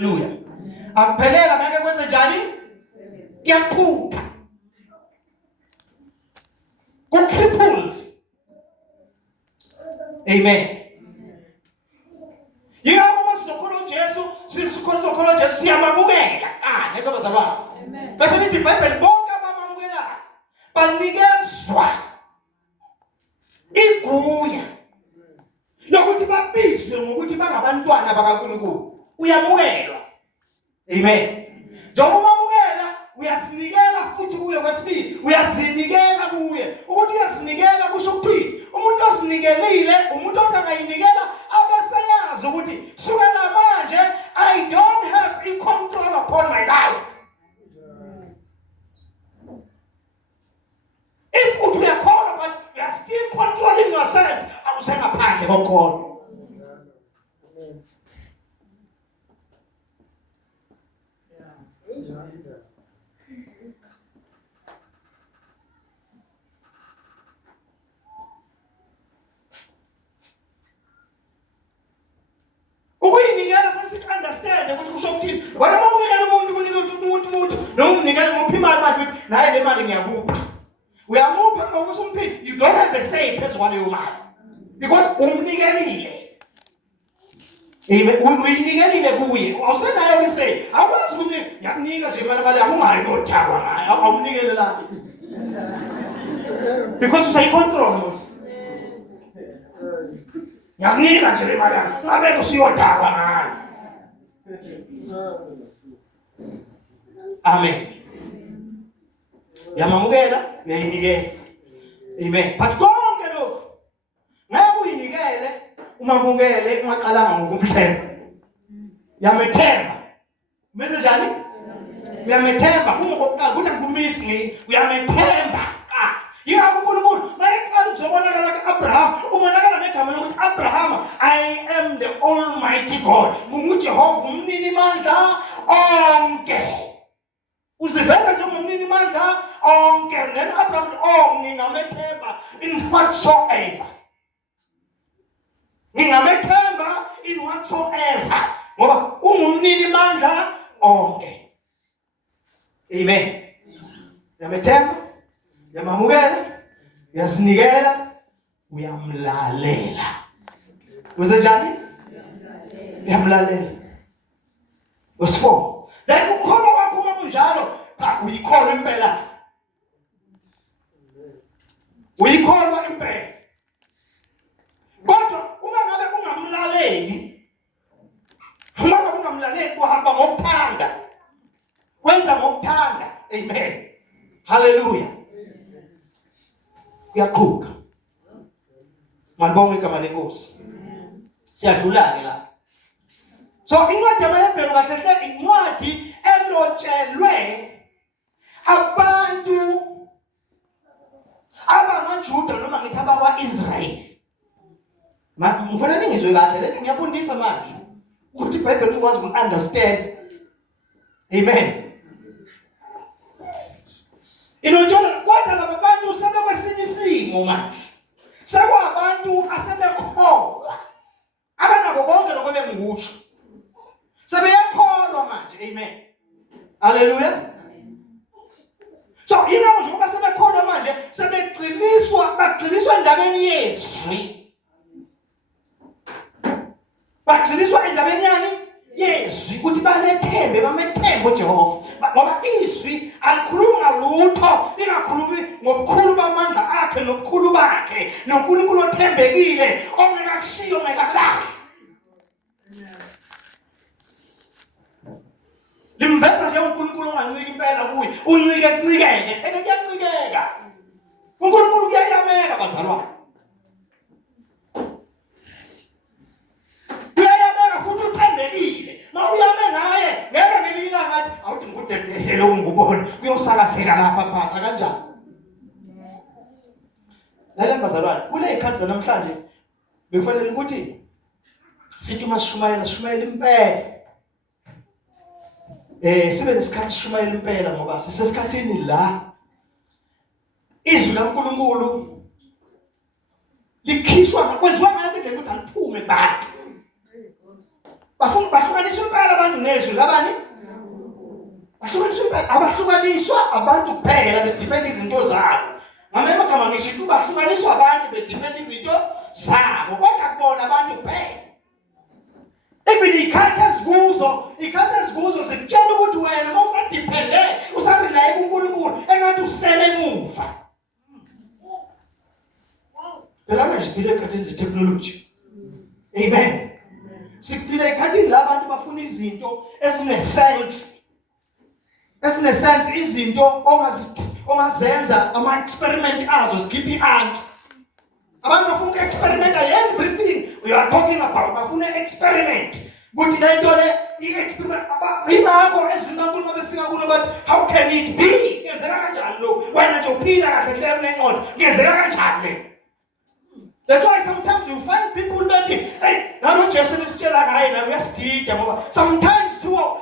Haleluya. Akuphelela ngeke kwenze njani? Kuyaphupha. Kucrippled. Amen. Yingakho uma sizokhona uJesu, sizokhona uJesu siyamamukela. Lezo bazalwane. Amen. Bese lithi iBhayibheli bonke abamamukelayo banikezwa igunya lokuthi babizwe ngokuthi bangabantwana bakaNkulunkulu. Uyamukelwa. Amen. Njengoba umamukela uyasinikela futhi kuye kwesibili, uyazinikela kuye. Ukuthi uyasinikela kusho ukuthini? Umuntu osinikelile, umuntu ongayinikela abaseyazi ukuthi kusukela manje I don't have a control upon my life. If you are called but you are still controlling yourself, awusengaphandle kokholo. Ukuyinikela futhi understand ukuthi kusho ukuthini. Wena mawunikela umuntu umuntu nomnikela ngophi imali manje ukuthi naye le mali ngiyakupha. Uyamupha ngokusho umphini. You don't have a say phezulu leyo mali. Because umnikelile. Uyinikelile kuye. Awusenayo isay. Awukwazi ukuthi ngiyakunika nje imali ungayi kodakwa ngayo. Awumnikele la. Because usayicontrol mos. Ngiyakunika nje imali yami. Ngabe kusiyodakwa ngayo. Amen. Yamamukela, uyayinikela. Amen. But konke lokho ngeke uyinikele umamukele ungaqalanga ngokumthemba. Yamethemba. Umenze njani? Uyamethemba ukuthi ngumisi uyamethemba. Yingakho uNkulunkulu mayeqala ukuzobonakala kaAbraham, ubonakala negama lokuthi Abraham, I am the Almighty God. NguJehova umnini mandla onke. Uziveza njengomnini mandla onke. Then Abraham ngingamethemba in whatsoever. Ngingamethemba in whatsoever. Ngoba ungumnini mandla onke. Amen. Yamethemba, yamamukela, yasinikela, uyamlalela. Uze njani? Uyamlalela. Verse 4. Then ukholwa wakho uma kunjalo, cha uyikholwa impela. Uyikholwa impela. Kodwa uma ngabe ungamlaleli, uhamba ngokuthanda. Wenza ngokuthanda. Amen. Hallelujah. Uyaqhuka. Malibonga igama lenkosi. Siyadlula ke la. So incwadi yamaHebheru kahle incwadi elotshelwe abantu abamaJuda noma ngithi abakwaIsrayeli. Mfanele ngizwe kahle lento ngiyafundisa manje ukuthi iBhayibheli ikwazi ukunderstand. Amen. Inotshela kodwa laba bantu sebekwesinye isimo manje. Sekwabantu asebekholwa. Abanako konke lokho bengikusho. Sebeyakholwa manje. Amen. Hallelujah. So yinakho nje ngoba sebekholwa manje bagxiliswa endabeni yezwi. Bagxiliswa endabeni yani? Yezwi ukuthi banethembe, bamethembe uJehova. Ngoba izwi alikhulumi ngalutho, lingakhulumi ngobukhulu bamandla akhe nobukhulu bakhe, noNkulunkulu othembekile, ongekakushiyo ongekulahle. Limveza nje uNkulunkulu ongancika impela kuye, uncike, kuyancikeka. uNkulunkulu kuyayameka bazalwane. Uyayameka futhi uthembekile. Mawuyame ngaye, ngeke ngelila ngathi awuthi ngudedehele ungubona, kuyosakazeka lapha phansi kanjani. Lalela bazalwane, kule ikhathi namhlanje bekufanele ukuthi sithi masishumayela impela. Sibe nesikhathi sishumayela impela ngoba sisesikhathini la izwi laNkulunkulu likhishwa kwenziwa ngayo indlela ukuthi aliphume bantu. bafuna bahlukaniswa impela abantu nezwi labani bahlukaniswa impela abahlukaniswa abantu kuphela bedefend izinto zabo ngamanye amagama ngisho bahlukaniswa abantu bedefend izinto zabo kodwa kubona abantu kuphela even ikhathas kuzo sikutshela ukuthi wena uma usadepende usarely kuNkulunkulu engathi usele emuva phela manje siphila ekhathini ze-technology. Amen. Siphila ekhathini la abantu bafuna izinto ezinesense izinto ongazenza ama-experiment azo zikhiphe i-answer. Abantu bafuna uku-experimenta everything we are talking about. Bafuna experiment ukuthi le nto le i-experiment imako ezinankulu uma befika kulo bathi how can it be? Ngenzeka kanjani lo? Wena nje uphila kahle hle kunengqondo. Ngenzeka kanjani le? That's why sometimes you find people that hey, now Jesu nisitshela ngaye na uyasidida ngoba sometimes kuthiwa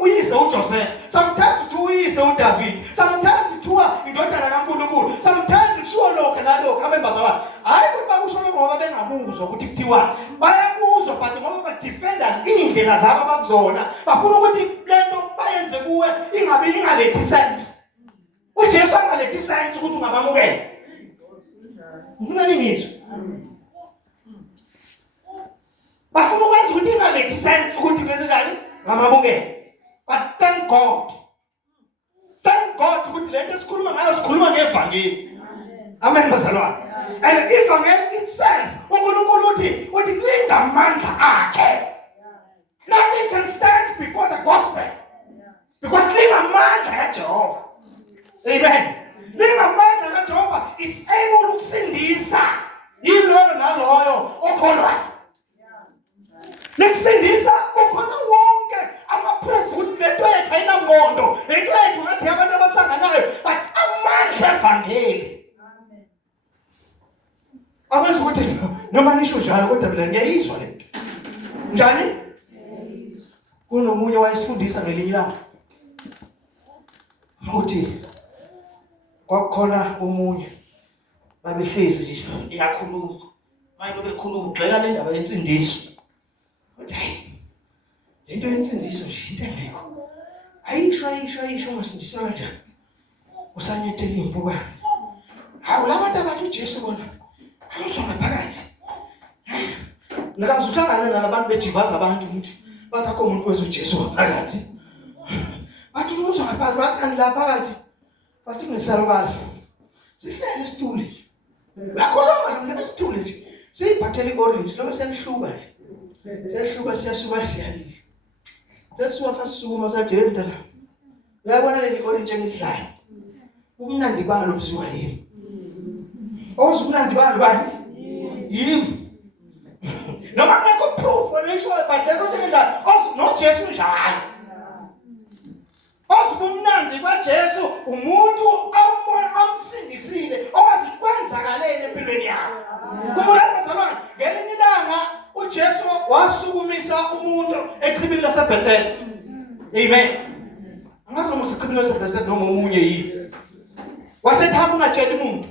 uyise uJoseph, sometimes kuthiwa uyise uDavid, sometimes kuthiwa indodana kaNkulunkulu, sometimes kuthiwa lokho nalokho abembazalwane. Hayi ukuthi bakusho ngoba bengabuzwa ukuthi kuthiwa bayakuzwa but ngoba badefenda indlela zabo abakuzona bafuna ukuthi lento bayenze kuwe ingalethi sense. uJesu angalethi sense ukuthi ungabamukela. Ngifuna ngizwe. Bafuna ukwenza ukuthi ingalethi sense ukuthi kwenze njani ngamabukela. But thank God ukuthi lento esikhuluma ngayo sikhuluma ngevangeli. Amen bazalwane. And ivangeli itself uNkulunkulu uthi lingamandla akhe. Nothing can stand before the gospel. Because lingamandla kaJehova. Amen. Lingamandla kaJehova is able ukusindisa yiloyo naloyo okholwayo. Likusindisa ukhona wonke amaphupho ukuthi lento yethu ayinangqondo, lento yethu ngathi abantu abasanganayo, but amandla evangeli. Amen. Akwenza ukuthi noma nisho njalo kodwa mina ngiyayizwa lento. Njani? Kunomunye wayesifundisa ngelinye ilanga. Uthi kwakukhona omunye babehlezi nje iyakhuluma. Manje bekhuluma ugxeka le ndaba yensindiso. Uthi hayi lento yensindiso nje into engekho. Ayisho ngasindiswa kanjani. Usanyethela impuka. Hawu labantu abathi uJesu bona ayizwa ngaphakathi. Nakaze uhlangana nalabantu bejivaza abantu ukuthi bathi akho umuntu wethu uJesu ngaphakathi. Bathi umuzwa ngaphakathi bathi la phakathi. Bathi kunesalukazi. Sihlele isituli. Bakhuluma nesituli nje. Siyiphathele i-orange lo selihluka nje. Selihluka siyasuka siyalile. Sesisukuma sathi endala. Uyabona leli orange engidlayo. Umnandi balo buziwa yini? Umnandi balo bani? Yini? Noma kunekho proof lesho ebhadela ukuthi ngidla. No Jesu njalo. Umnandi kaJesu umuntu amsindisile owazi kwenzakalele empilweni yakhe. Kumbula bazalwane ngelinye ilanga uJesu wasukumisa umuntu echibini laseBethesda. Amen. Angazi noma sichibini laseBethesda noma omunye yini. Wasethamba ungatshela umuntu.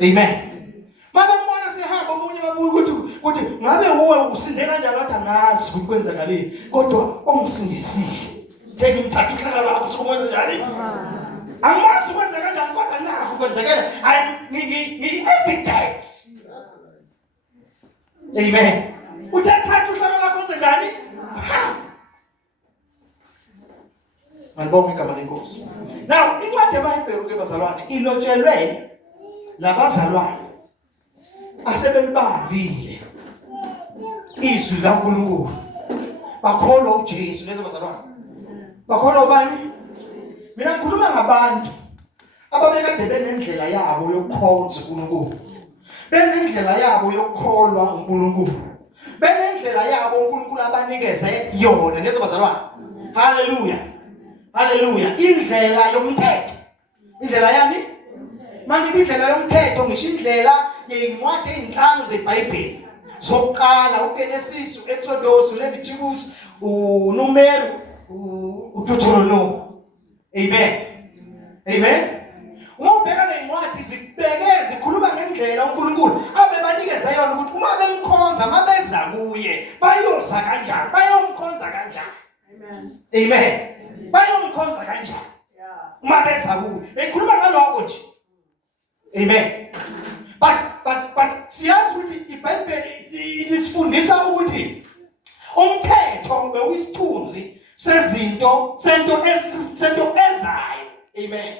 Amen. Mabambona sehamba omunye babuya ukuthi ngabe uwe usinde kanjalo wathi angazi ukuthi kwenzakaleni kodwa ongisindisile. Take him to the lakho sokuwenza njani? Angazi ukwenza kanjani kodwa nakho kwenzekela. Ngi evidence. Amen. Uthatha uhlalo lakho kwenza njani? Malibonke igama lenkosi. Now, incwadi eBhayibheli ke bazalwane ilotshelwe labazalwane asebelibambile izwi laNkulunkulu. Bakholwa uJesu lezo bazalwane. Bakholwa ubani? Mina ngikhuluma ngabantu ababekade benendlela yabo yokukhonza uNkulunkulu. Benendlela yabo yokukholwa uNkulunkulu. Benendlela yabo uNkulunkulu abanikeze yona lezo bazalwane. Hallelujah. Hallelujah. Indlela yomthetho. Indlela yami? Manje indlela yomthetho ngisho indlela yencwadi ezinhlanu zeBhayibheli. Zokuqala uGenesis, uExodus, uLeviticus, uNumeri, uDuteronomy. Amen. Amen. Uma ubheka le ncwadi incwadi zibheke zikhuluma ngendlela uNkulunkulu abebanikeza yona ukuthi uma bemkhonza mabeza kuye bayoza kanjani bayomkhonza kanjani. Amen. Bayomkhonza kanjani uma beza kuye ekhuluma ngaloko nje. Amen. But siyazi ukuthi iBhayibheli lisifundisa ukuthi umthetho uyisithunzi sento ezayo. Amen.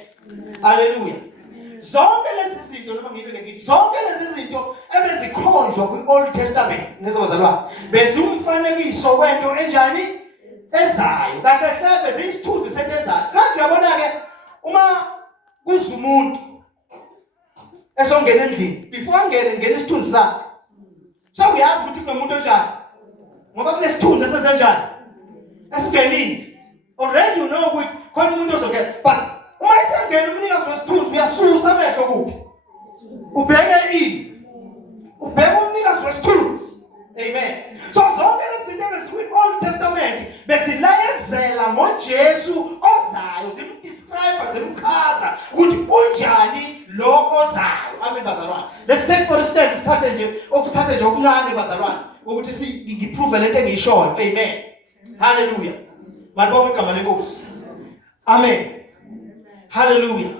Hallelujah. Zonke lezi zinto noma ngithi zonke lezi zinto ebezikhonjwa kwi-Old Testament nezabazalwane bezimfanekiso kwento enjani ezayo. Kahle hle beziyisithunzi sento ezayo. Manje uyabona ke uma kuza umuntu esongena endlini before ngene isithunzi sakhe sawuyazi ukuthi kunomuntu onjani ngoba kunesithunzi esenzenjani esingenini. Already you know ukuthi khona umuntu ozongena, but uma isengena umnikazi wesithunzi uyasusa amehlo kuphi ubheke ubheke umnikazi wesithunzi. Amen. So zonke lezi zinto ezikwi-Old Testament besilayezela ngoJesu ozayo, zimdescribe zimchaza ukuthi unjani lo ozayo. Amen bazalwane. Let's take for instance sithathe nje okuncane bazalwane ukuthi ngiprove lento engiyishoyo. Amen. Hallelujah. Malibonke igama lenkosi. Amen. Hallelujah.